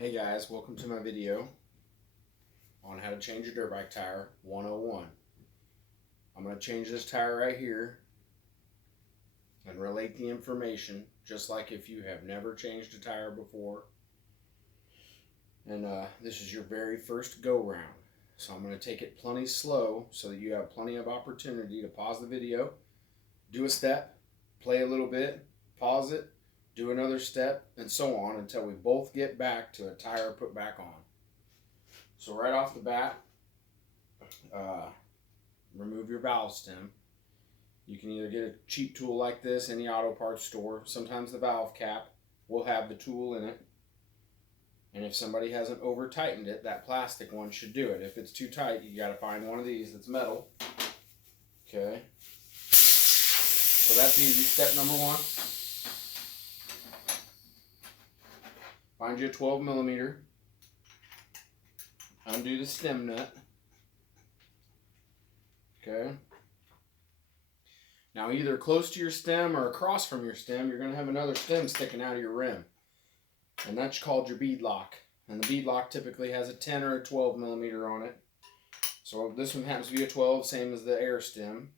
Hey guys, welcome to my video on how to change a dirt bike tire 101. I'm going to change this tire right here and relate the information just like if you have never changed a tire before. And this is your very first go round. So I'm going to take it plenty slow so that you have plenty of opportunity to pause the video, do a step, play a little bit, pause it, do another step, and so on until we both get back to a tire put back on. So right off the bat, remove your valve stem. You can either get a cheap tool like this, any auto parts store. Sometimes the valve cap will have the tool in it. And if somebody hasn't over tightened it, that plastic one should do it. If it's too tight, you got to find one of these that's metal. Okay. So that's easy. Step number one. Find you a 12 millimeter. Undo the stem nut. Okay. Now either close to your stem or across from your stem, you're going to have another stem sticking out of your rim. And that's called your bead lock. And the bead lock typically has a 10 or a 12 millimeter on it. So this one happens to be a 12, same as the air stem.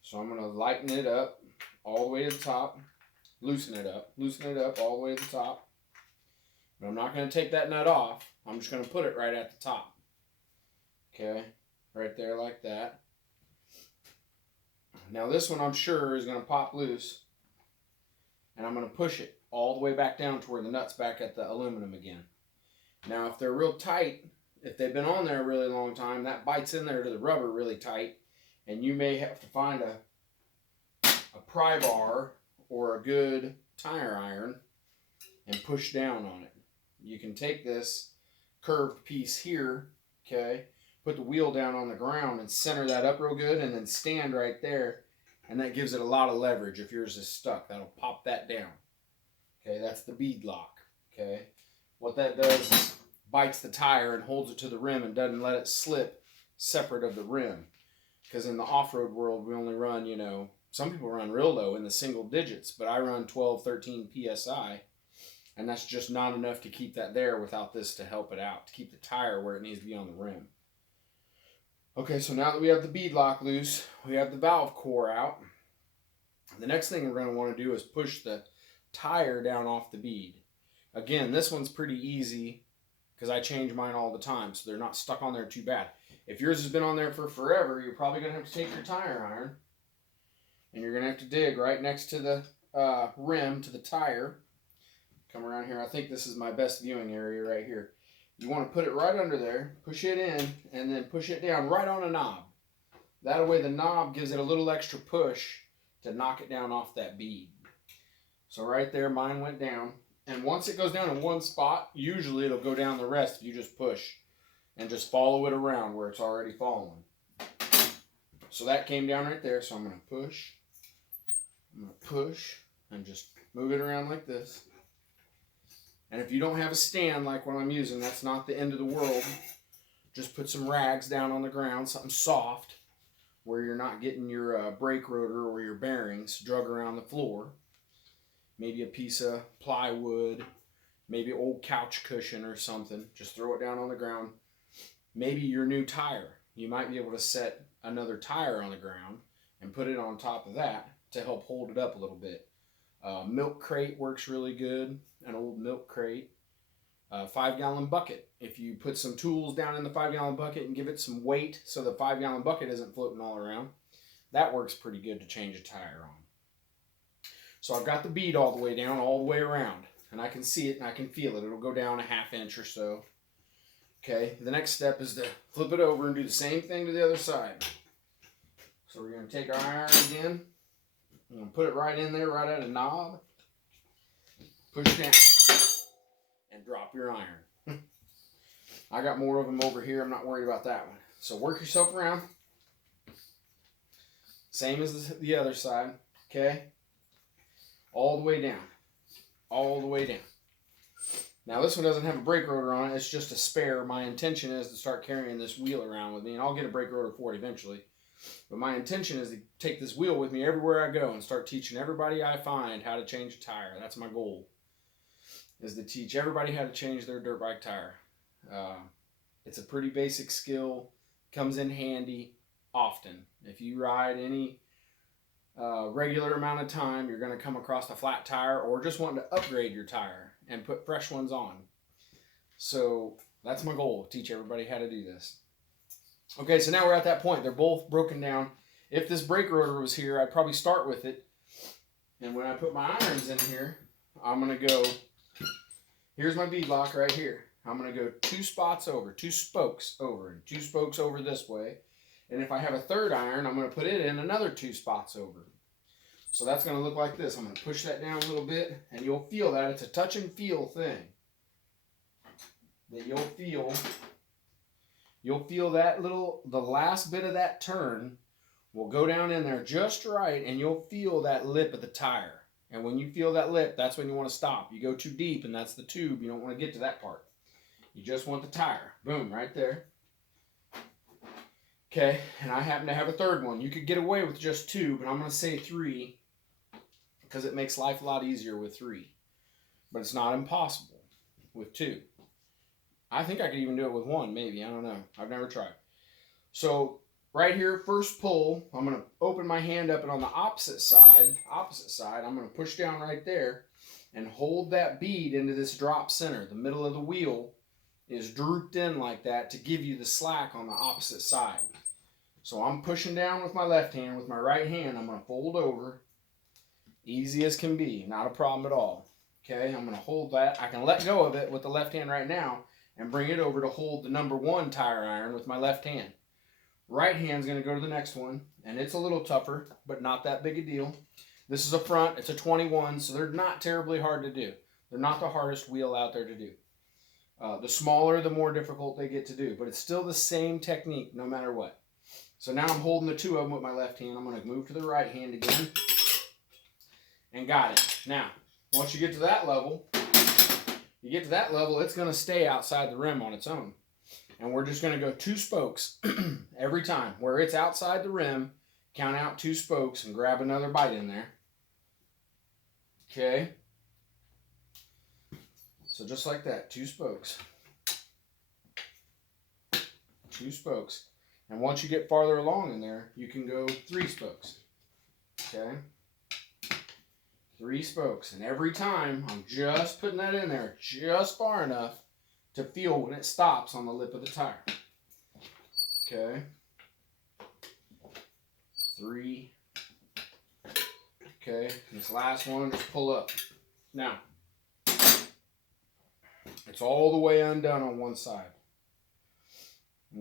So I'm going to lighten it up all the way to the top. Loosen it up all the way to the top. But I'm not going to take that nut off. I'm just going to put it right at the top. Okay, right there like that. Now this one I'm sure is going to pop loose. And I'm going to push it all the way back down to where the nut's back at the aluminum again. Now if they're real tight, if they've been on there a really long time, that bites in there to the rubber really tight. And you may have to find a pry bar or a good tire iron and push down on it. You can take this curved piece here, okay, put the wheel down on the ground and center that up real good and then stand right there, and that gives it a lot of leverage. If yours is stuck, that'll pop that down. Okay, that's the bead lock. Okay, what that does is bites the tire and holds it to the rim and doesn't let it slip separate of the rim. Because in the off-road world, we only run, some people run real low in the single digits, but I run 12, 13 PSI, and that's just not enough to keep that there without this to help it out, to keep the tire where it needs to be on the rim. Okay, so now that we have the bead lock loose, we have the valve core out. The next thing we're going to want to do is push the tire down off the bead. Again, this one's pretty easy because I change mine all the time, so they're not stuck on there too bad. If yours has been on there for forever, you're probably going to have to take your tire iron and you're going to have to dig right next to the rim, to the tire. Come around here. I think this is my best viewing area right here. You want to put it right under there, push it in, and then push it down right on a knob. That way the knob gives it a little extra push to knock it down off that bead. So right there, mine went down. And once it goes down in one spot, usually it'll go down the rest if you just push and just follow it around where it's already fallen. So that came down right there, so I'm going to push. I'm going to push and just move it around like this. And if you don't have a stand like what I'm using, that's not the end of the world. Just put some rags down on the ground, something soft, where you're not getting your brake rotor or your bearings drug around the floor. Maybe a piece of plywood, maybe an old couch cushion or something. Just throw it down on the ground. Maybe your new tire. You might be able to set another tire on the ground and put it on top of that to help hold it up a little bit. Milk crate works really good, an old milk crate. 5-gallon bucket. If you put some tools down in the 5-gallon bucket and give it some weight so the 5-gallon bucket isn't floating all around, that works pretty good to change a tire on. So I've got the bead all the way down, all the way around, and I can see it and I can feel it. It'll go down a ½ inch or so. Okay, the next step is to flip it over and do the same thing to the other side. So we're going to take our iron again. I'm going to put it right in there, right at a knob. Push down and drop your iron. I got more of them over here. I'm not worried about that one. So work yourself around. Same as the other side. Okay? All the way down. All the way down. Now this one doesn't have a brake rotor on it. It's just a spare. My intention is to start carrying this wheel around with me, and I'll get a brake rotor for it eventually. But my intention is to take this wheel with me everywhere I go and start teaching everybody I find how to change a tire. That's my goal. is to teach everybody how to change their dirt bike tire. It's a pretty basic skill, comes in handy often. If you ride any regular amount of time, you're going to come across a flat tire or just wanting to upgrade your tire and put fresh ones on. So that's my goal, teach everybody how to do this. Okay, so now we're at that point. They're both broken down. If this brake rotor was here, I'd probably start with it. And when I put my irons in here, I'm going to go, here's my bead lock right here. I'm going to go 2 spots over, 2 spokes over, and 2 spokes over this way. And if I have a third iron, I'm going to put it in another 2 spots over. So that's going to look like this. I'm going to push that down a little bit, and you'll feel that. It's a touch and feel thing. That you'll feel that the last bit of that turn will go down in there just right, and you'll feel that lip of the tire. And when you feel that lip, that's when you want to stop. You go too deep, and that's the tube. You don't want to get to that part. You just want the tire. Boom, right there. Okay, and I happen to have a third one. You could get away with just 2, but I'm going to say 3 because it makes life a lot easier with 3. But it's not impossible with 2. I think I could even do it with 1, maybe. I don't know. I've never tried. So right here, first pull, I'm going to open my hand up, and on the opposite side, I'm going to push down right there and hold that bead into this drop center. The middle of the wheel is drooped in like that to give you the slack on the opposite side. So I'm pushing down with my left hand. With my right hand, I'm going to fold over. Easy as can be. Not a problem at all. Okay, I'm going to hold that. I can let go of it with the left hand right now and bring it over to hold the number 1 tire iron with my left hand. Right hand's going to go to the next one, and it's a little tougher, but not that big a deal. This is a front. It's a 21, so they're not terribly hard to do. They're not the hardest wheel out there to do. The smaller, the more difficult they get to do, but it's still the same technique no matter what. So now I'm holding the 2 of them with my left hand. I'm going to move to the right hand again, and got it. Now, once you get to that level, it's going to stay outside the rim on its own. And we're just going to go 2 spokes every time. Where it's outside the rim, count out 2 spokes and grab another bite in there. Okay. So just like that, 2 spokes. 2 spokes. And once you get farther along in there, you can go 3 spokes. Okay. 3 spokes. And every time, I'm just putting that in there just far enough to feel when it stops on the lip of the tire. Okay. 3. Okay. This last one, just pull up. Now, it's all the way undone on one side.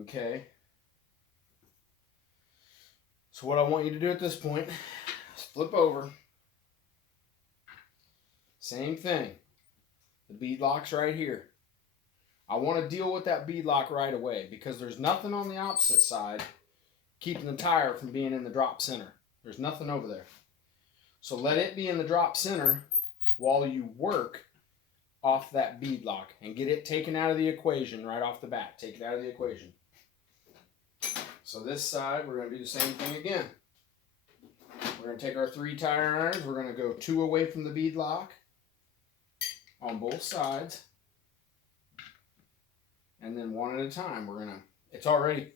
Okay. So what I want you to do at this point is flip over. Same thing. The bead lock's right here. I want to deal with that bead lock right away because there's nothing on the opposite side keeping the tire from being in the drop center. There's nothing over there. So let it be in the drop center while you work off that bead lock and get it taken out of the equation right off the bat. Take it out of the equation. So this side, we're going to do the same thing again. We're going to take our 3 tire irons. We're going to go 2 away from the bead lock on both sides. And then 1 at a time, we're going to, it's already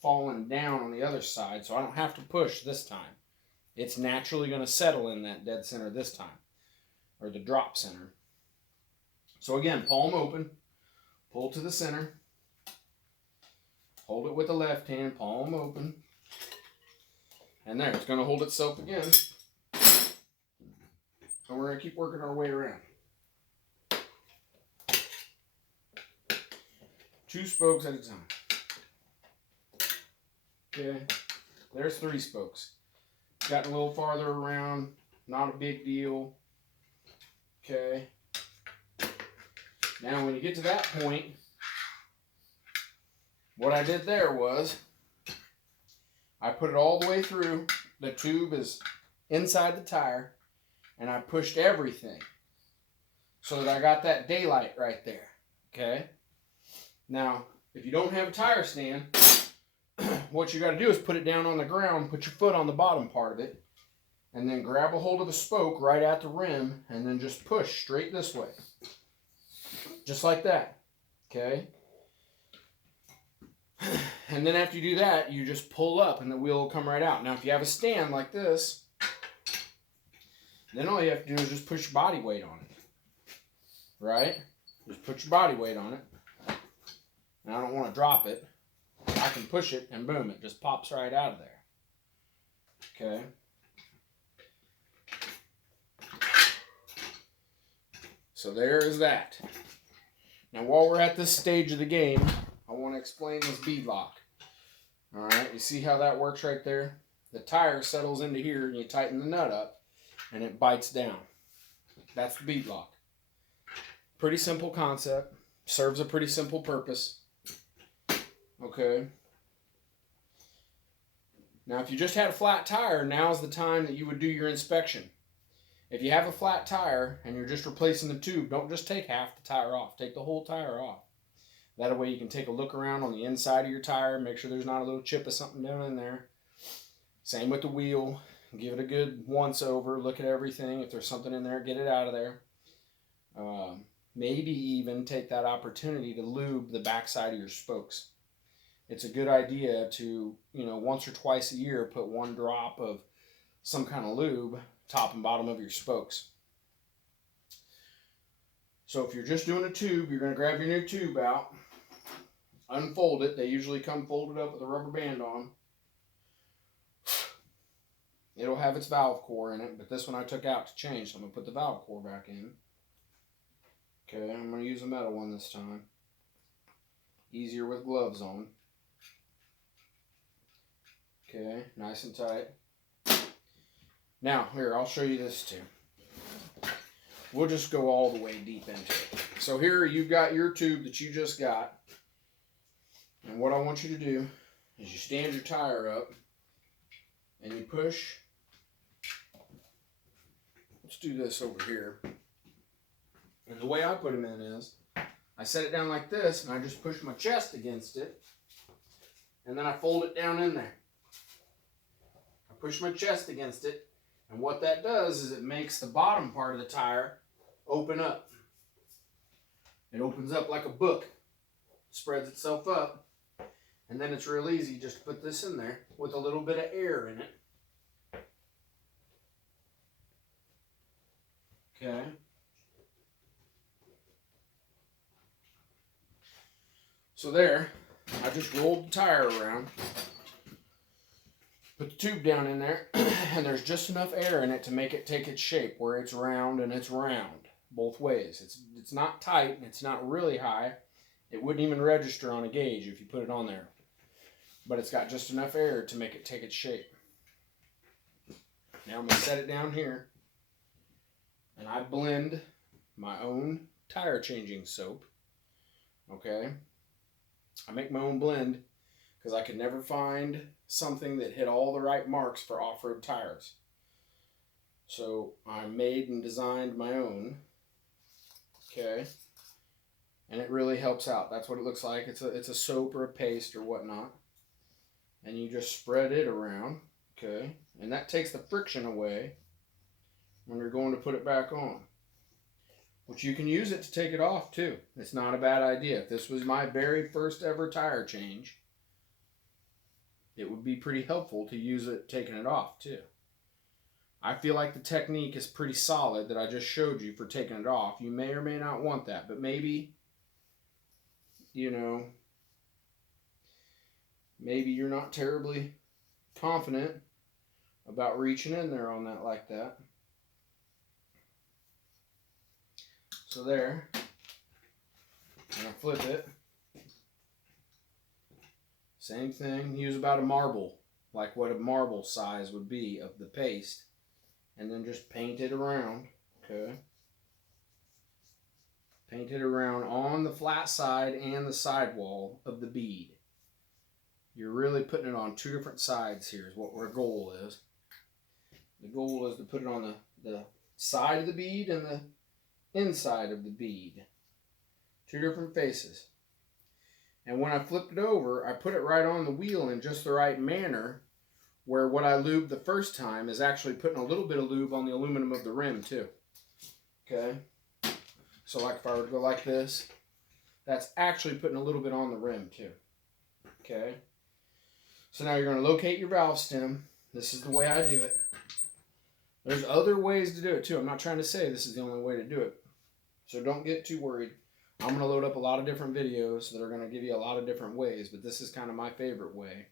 fallen down on the other side, so I don't have to push this time. It's naturally going to settle in that dead center this time, or the drop center. So again, palm open, pull to the center, hold it with the left hand, palm open, and there, it's going to hold itself again. And we're going to keep working our way around. 2 spokes at a time. Okay, there's 3 spokes. Gotten a little farther around, not a big deal. Okay. Now when you get to that point, what I did there was, I put it all the way through, the tube is inside the tire, and I pushed everything so that I got that daylight right there. Okay. Now, if you don't have a tire stand, what you got to do is put it down on the ground, put your foot on the bottom part of it, and then grab a hold of the spoke right at the rim, and then just push straight this way. Just like that. Okay? And then after you do that, you just pull up and the wheel will come right out. Now, if you have a stand like this, then all you have to do is just push your body weight on it. Right? Just put your body weight on it. And I don't want to drop it. I can push it and boom, it just pops right out of there. Okay? So there is that. Now while we're at this stage of the game, I want to explain this bead lock. Alright, you see how that works right there? The tire settles into here and you tighten the nut up and it bites down. That's the bead lock. Pretty simple concept. Serves a pretty simple purpose. Okay. Now if you just had a flat tire, now's the time that you would do your inspection. If you have a flat tire and you're just replacing the tube, don't just take half the tire off. Take the whole tire off. That way you can take a look around on the inside of your tire, make sure there's not a little chip of something down in there. Same with the wheel. Give it a good once over. Look at everything. If there's something in there, get it out of there. Maybe even take that opportunity to lube the backside of your spokes. It's a good idea to, once or twice a year, put 1 drop of some kind of lube, top and bottom of your spokes. So if you're just doing a tube, you're going to grab your new tube out, unfold it. They usually come folded up with a rubber band on. It'll have its valve core in it, but this one I took out to change, so I'm going to put the valve core back in. Okay, I'm going to use a metal one this time. Easier with gloves on. Okay, nice and tight. Now, here, I'll show you this too. We'll just go all the way deep into it. So here you've got your tube that you just got. And what I want you to do is you stand your tire up and you push. Let's do this over here. And the way I put them in is, I set it down like this and I just push my chest against it. And then I fold it down in there. I push my chest against it. And what that does is it makes the bottom part of the tire open up. It opens up like a book. Spreads itself up. And then it's real easy just to put this in there with a little bit of air in it. Okay. So there, I just rolled the tire around, put the tube down in there, and there's just enough air in it to make it take its shape where it's round and it's round both ways. It's not tight and it's not really high. It wouldn't even register on a gauge if you put it on there. But it's got just enough air to make it take its shape. Now I'm going to set it down here, and I blend my own tire changing soap. Okay. I make my own blend because I could never find something that hit all the right marks for off-road tires. So I made and designed my own. Okay. And it really helps out. That's what it looks like. It's a soap or a paste or whatnot. And you just spread it around. Okay. And that takes the friction away when you're going to put it back on. Which you can use it to take it off too. It's not a bad idea. If this was my very first ever tire change, it would be pretty helpful to use it taking it off too. I feel like the technique is pretty solid that I just showed you for taking it off. You may or may not want that, but maybe, maybe you're not terribly confident about reaching in there on that like that. So there, and I flip it. Same thing, use about a marble, like what a marble size would be of the paste. And then just paint it around, okay? Paint it around on the flat side and the sidewall of the bead. You're really putting it on 2 different sides here is what our goal is. The goal is to put it on the side of the bead and the inside of the bead. 2 different faces. And when I flipped it over, I put it right on the wheel in just the right manner, where what I lubed the first time is actually putting a little bit of lube on the aluminum of the rim too. Okay? So like if I were to go like this, that's actually putting a little bit on the rim too. Okay. So now you're going to locate your valve stem. This is the way I do it. There's other ways to do it too. I'm not trying to say this is the only way to do it. So don't get too worried. I'm going to load up a lot of different videos that are going to give you a lot of different ways, but this is kind of my favorite way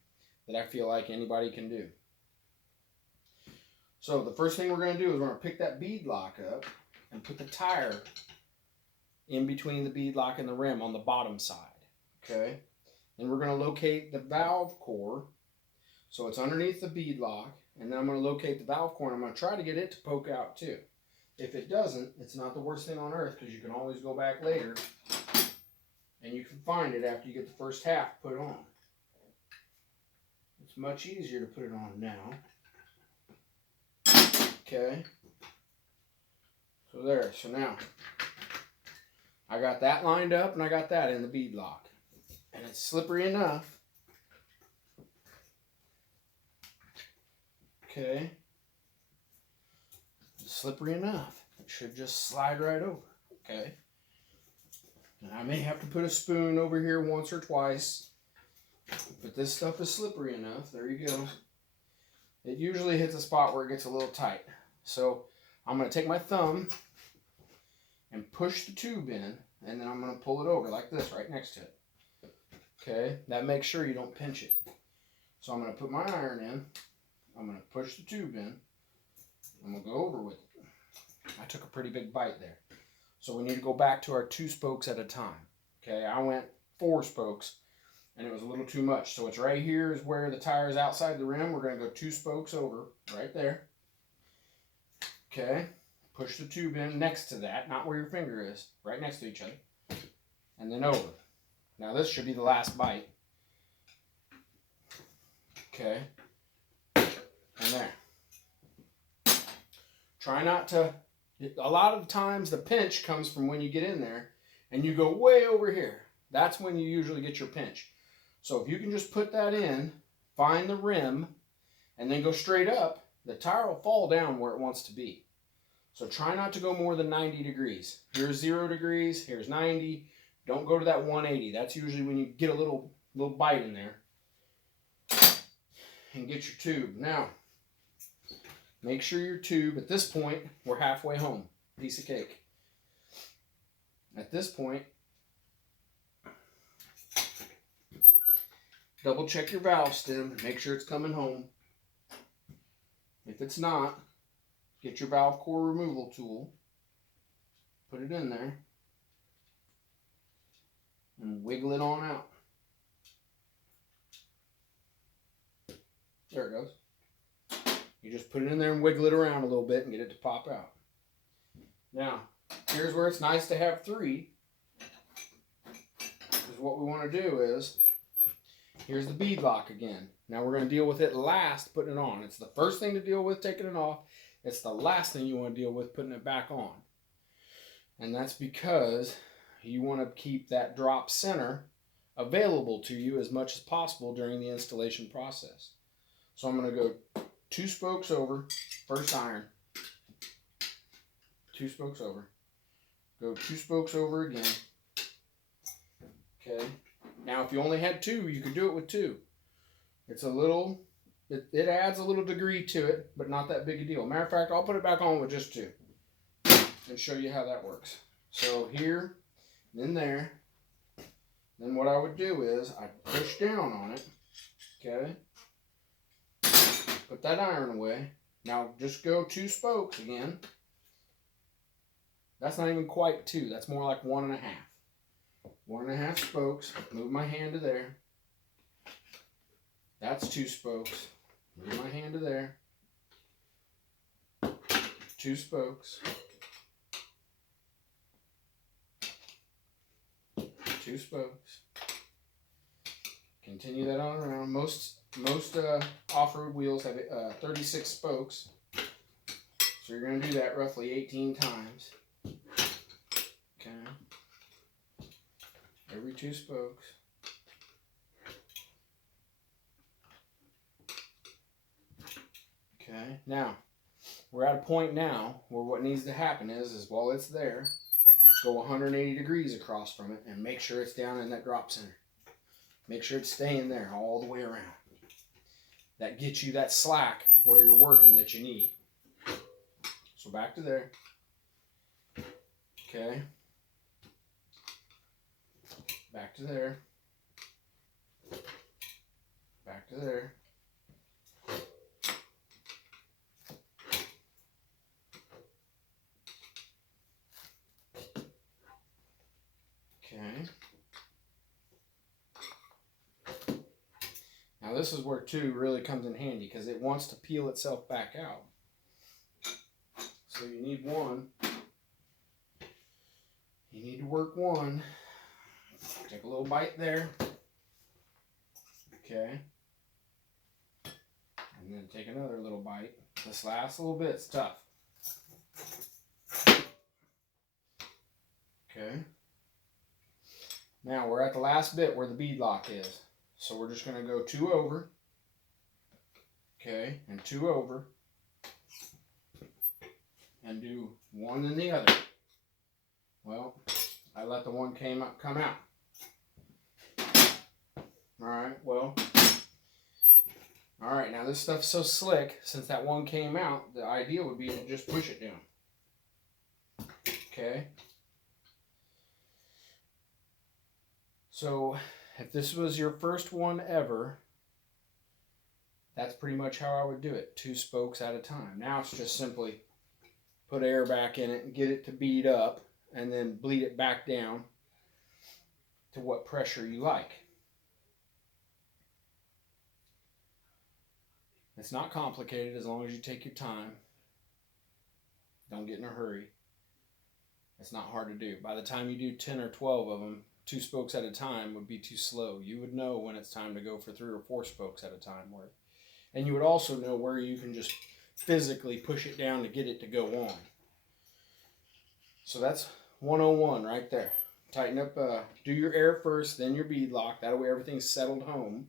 that I feel like anybody can do. So the first thing we're going to do is we're going to pick that bead lock up and put the tire in between the bead lock and the rim on the bottom side. Okay. Then we're going to locate the valve core. So it's underneath the bead lock. And then I'm going to locate the valve core, and I'm going to try to get it to poke out too. If it doesn't, it's not the worst thing on earth, because you can always go back later and you can find it after you get the first half put on. It's much easier to put it on now. Okay. So there. So now I got that lined up and I got that in the bead lock. And it's slippery enough. Okay. It's slippery enough. It should just slide right over. Okay. And I may have to put a spoon over here once or twice. But this stuff is slippery enough. There you go. It usually hits a spot where it gets a little tight. So I'm going to take my thumb and push the tube in. And then I'm going to pull it over like this right next to it. Okay. That makes sure you don't pinch it. So I'm going to put my iron in. I'm going to push the tube in. I'm going to go over with it. I took a pretty big bite there. So we need to go back to our 2 spokes at a time. Okay, I went 4 spokes and it was a little too much. So it's right here is where the tire is outside the rim. We're going to go 2 spokes over right there. Okay, push the tube in next to that, not where your finger is, right next to each other. And then over. Now this should be the last bite. Okay. And there. Try not to, a lot of times the pinch comes from when you get in there and you go way over here. That's when you usually get your pinch. So if you can just put that in, find the rim, and then go straight up, the tire will fall down where it wants to be. So try not to go more than 90 degrees. Here's 0 degrees, here's 90. Don't go to that 180. That's usually when you get a little bite in there. And get your tube. Now, make sure your tube, at this point, we're halfway home. Piece of cake. At this point, double check your valve stem and make sure it's coming home. If it's not, get your valve core removal tool, put it in there, and wiggle it on out. There it goes. You just put it in there and wiggle it around a little bit and get it to pop out. Now, here's where it's nice to have 3. Because what we want to do is, here's the bead lock again. Now we're going to deal with it last putting it on. It's the first thing to deal with taking it off. It's the last thing you want to deal with putting it back on. And that's because you want to keep that drop center available to you as much as possible during the installation process. So I'm going to go 2 spokes over, first iron, 2 spokes over, go 2 spokes over again. Okay. Now if you only had 2, you could do it with 2. It's a little, it adds a little degree to it, but not that big a deal. Matter of fact, I'll put it back on with just 2 and show you how that works. So here, then there, then what I would do is I'd push down on it, okay? Put that iron away. Now just go 2 spokes again. That's not even quite 2. That's more like 1.5. 1.5 spokes. Move my hand to there. That's 2 spokes. Move my hand to there. 2 spokes. 2 spokes. Continue that on around. Most off-road wheels have 36 spokes. So you're going to do that roughly 18 times. Okay. Every 2 spokes. Okay. Now, we're at a point now where what needs to happen is while it's there, go 180 degrees across from it and make sure it's down in that drop center. Make sure it's staying there all the way around. That gets you that slack where you're working that you need. So back to there. Okay. Back to there. Back to there. Okay. Now this is where 2 really comes in handy because it wants to peel itself back out. So you need 1. You need to work 1. Take a little bite there. Okay. And then take another little bite. This last little bit's tough. Okay. Now we're at the last bit where the bead lock is. So we're just going to go 2 over. Okay, and 2 over. And do 1 and the other. Well, I let the one come out. Alright, well. Alright, now this stuff's so slick, since that one came out, the idea would be to just push it down. Okay. So, if this was your first one ever, that's pretty much how I would do it. 2 spokes at a time. Now it's just simply put air back in it and get it to bead up and then bleed it back down to what pressure you like. It's not complicated as long as you take your time. Don't get in a hurry. It's not hard to do. By the time you do 10 or 12 of them, 2 spokes at a time would be too slow. You would know when it's time to go for 3 or 4 spokes at a time. And you would also know where you can just physically push it down to get it to go on. So that's 101 right there. Tighten up, do your air first, then your bead lock. That way everything's settled home.